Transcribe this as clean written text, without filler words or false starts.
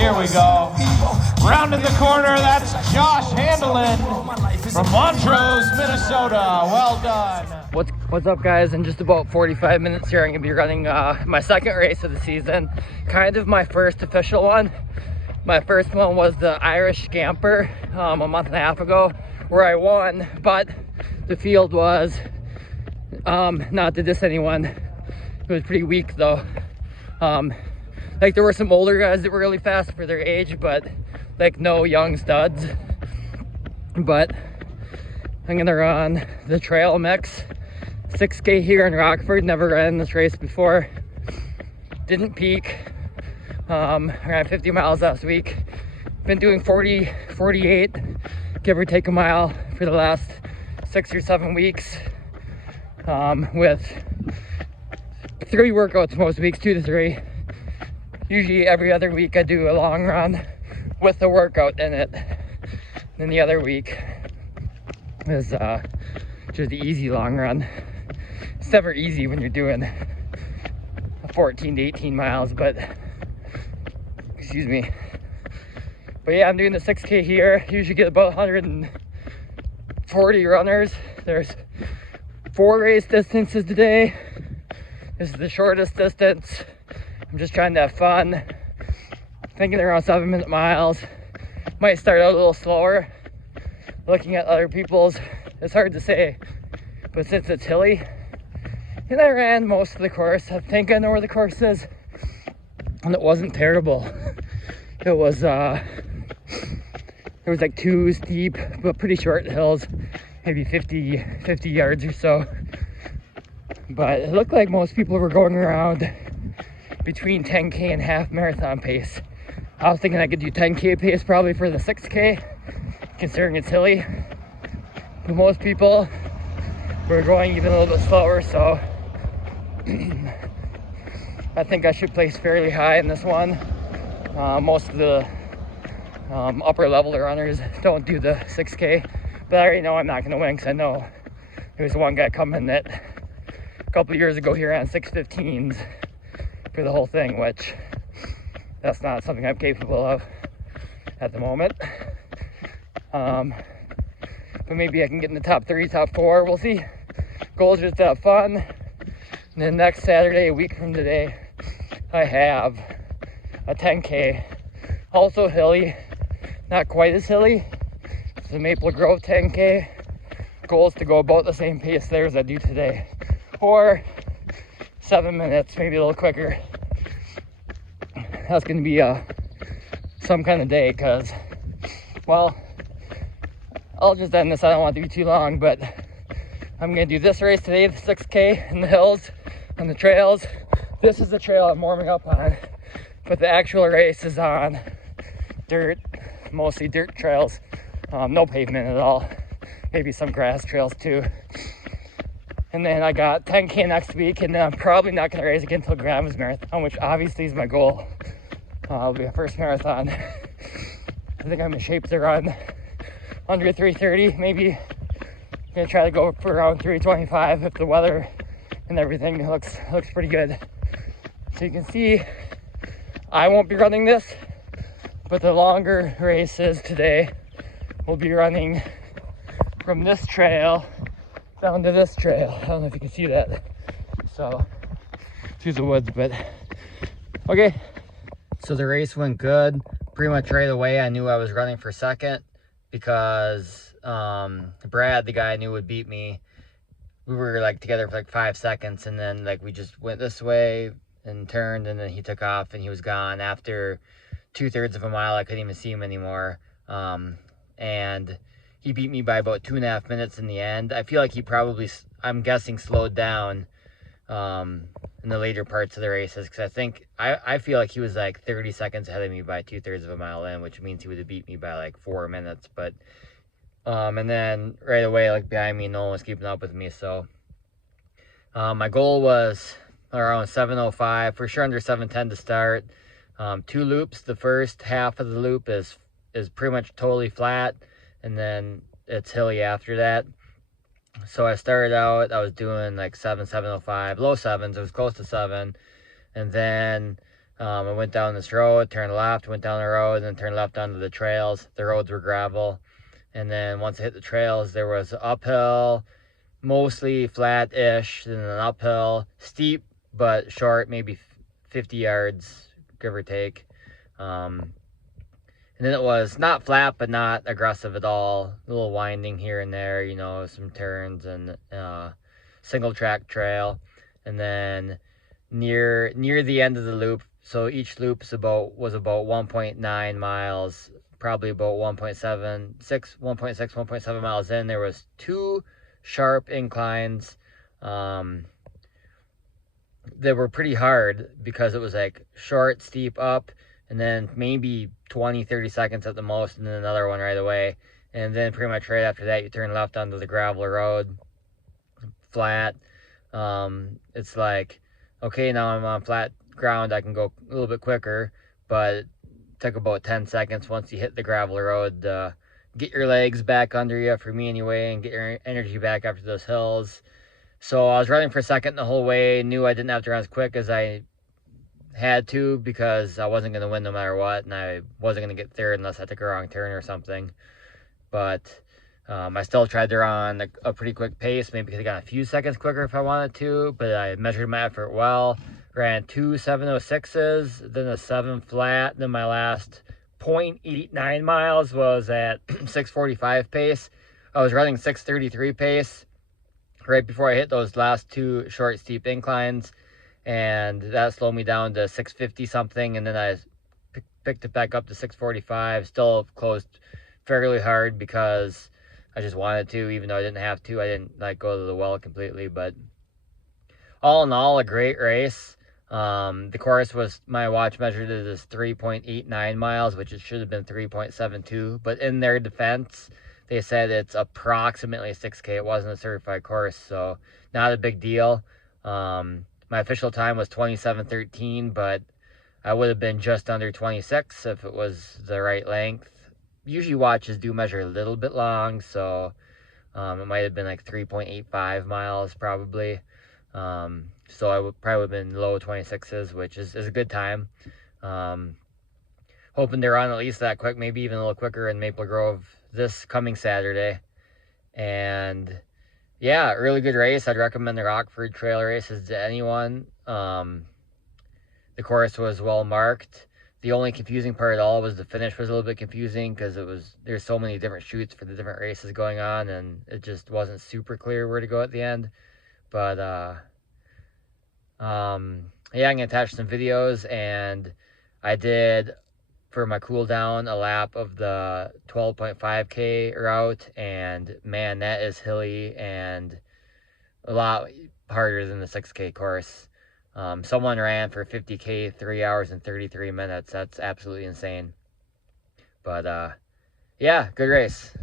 Here we go. Rounding the corner, that's Josh Handelin from Montrose, Minnesota. Well done. What's up, guys? In just about 45 minutes here, I'm going to be running my second race of the season. Kind of my first official one. My first one was the Irish Scamper a month and a half ago, where I won, but the field was, not to diss anyone, it was pretty weak though. Like there were some older guys that were really fast for their age, but like no young studs. But I'm gonna run the trail mix 6K here in Rockford. Never ran this race before. Didn't peak. I ran 50 miles last week. Been doing 40, 48, give or take a mile for the last 6 or 7 weeks. With 3 workouts most weeks, 2 to 3. Usually every other week I do a long run with the workout in it. Then the other week is just the easy long run. It's never easy when you're doing 14 to 18 miles, but excuse me. But yeah, I'm doing the 6K here. Usually get about 140 runners. There's 4 race distances today. This is the shortest distance. I'm just trying to have fun. Thinking they're around 7-minute miles. Might start out a little slower. Looking at other people's, it's hard to say. But since it's hilly, and I ran most of the course, I think I know where the course is. And it wasn't terrible. It was, there was like 2 steep, but pretty short hills. Maybe 50 yards or so. But it looked like most people were going around between 10K and half marathon pace. I was thinking I could do 10K pace probably for the 6K, considering it's hilly. But most people were going even a little bit slower, so I think I should place fairly high in this one. Most of the upper level runners don't do the 6K, but I already know I'm not going to win because I know there was one guy coming that a couple of years ago he ran 6:15s for the whole thing, which that's not something I'm capable of at the moment. But maybe I can get in the top 3, top 4, we'll see. Goal is just to have fun. And then next Saturday, a week from today, I have a 10K, also hilly, not quite as hilly. It's the Maple Grove 10K. Goal is to go about the same pace there as I do today, or 7 minutes, maybe a little quicker. That's gonna be some kind of day, because, well, I'll just end this. I don't want it to be too long, but I'm gonna do this race today, the 6K in the hills, on the trails. This is the trail I'm warming up on, but the actual race is on dirt, mostly dirt trails, no pavement at all, maybe some grass trails too. And then I got 10K next week, and then I'm probably not gonna race again until Grandma's Marathon, which obviously is my goal. It'll be a first marathon. I think I'm in shape to run under 3:30, maybe. I'm gonna try to go for around 3:25 if the weather and everything looks pretty good. So you can see I won't be running this, but the longer races today will be running from this trail down to this trail. I don't know if you can see that. So through the woods, but okay. So the race went good. Pretty much right away I knew I was running for second, because Brad, the guy I knew would beat me, we were like together for like 5 seconds, and then like we just went this way and turned, and then he took off and he was gone. After 2/3 of a mile, I couldn't even see him anymore. And he beat me by about 2.5 minutes in the end. I feel like he probably, I'm guessing, slowed down in the later parts of the races, because I feel like he was like 30 seconds ahead of me by 2/3 of a mile in, which means he would have beat me by like 4 minutes. But and then right away, like behind me, no one was keeping up with me. So my goal was around 7:05, for sure under 7:10 to start. 2 loops. The first half of the loop is pretty much totally flat, and then it's hilly after that. So I started out, I was doing like 7:05, low 7s, it was close to 7. And then I went down this road, turned left, went down the road, and then turned left onto the trails. The roads were gravel. And then once I hit the trails, there was uphill, mostly flat-ish, and then uphill, steep but short, maybe 50 yards, give or take. And then it was not flat, but not aggressive at all. A little winding here and there, you know, some turns and single track trail. And then near the end of the loop, so each loop was about 1.9 miles, probably about 1.7 miles in. There was 2 sharp inclines that were pretty hard because it was like short, steep up, and then maybe 20-30 seconds at the most, and then another one right away. And then pretty much right after that, you turn left onto the gravel road, flat. It's like, okay, now I'm on flat ground, I can go a little bit quicker, but it took about 10 seconds once you hit the gravel road to get your legs back under you, for me anyway, and get your energy back after those hills. So I was running for second the whole way, knew I didn't have to run as quick as I had to because I wasn't going to win no matter what, and I wasn't going to get third unless I took a wrong turn or something. But I still tried to run a pretty quick pace, maybe because I got a few seconds quicker if I wanted to, but I measured my effort well. Ran 2 7:06s, then a 7 flat, then my last 0.89 miles was at 6:45 pace. I was running 6:33 pace right before I hit those last 2 short, steep inclines, and that slowed me down to 6:50 something, and then I picked it back up to 6:45. Still closed fairly hard because I just wanted to, even though I didn't have to. I didn't like go to the well completely, but all in all, a great race. The course was, my watch measured it as 3.89 miles, which it should have been 3.72, but in their defense, they said it's approximately 6K. It wasn't a certified course, so not a big deal. My official time was 27:13, but I would have been just under 26 if it was the right length. Usually watches do measure a little bit long, so it might have been like 3.85 miles probably. So I would probably have been low 26s, which is a good time. Hoping to run at least that quick, maybe even a little quicker in Maple Grove this coming Saturday. And yeah, really good race. I'd recommend the Rockford trail races to anyone. The course was well marked. The only confusing part at all was the finish was a little bit confusing because there's so many different chutes for the different races going on, and it just wasn't super clear where to go at the end. But yeah, I'm gonna attach some videos, and I did, for my cool down, a lap of the 12.5K route, and man, that is hilly and a lot harder than the 6K course. Someone ran for 50K 3 hours and 33 minutes. That's absolutely insane. But yeah, good race.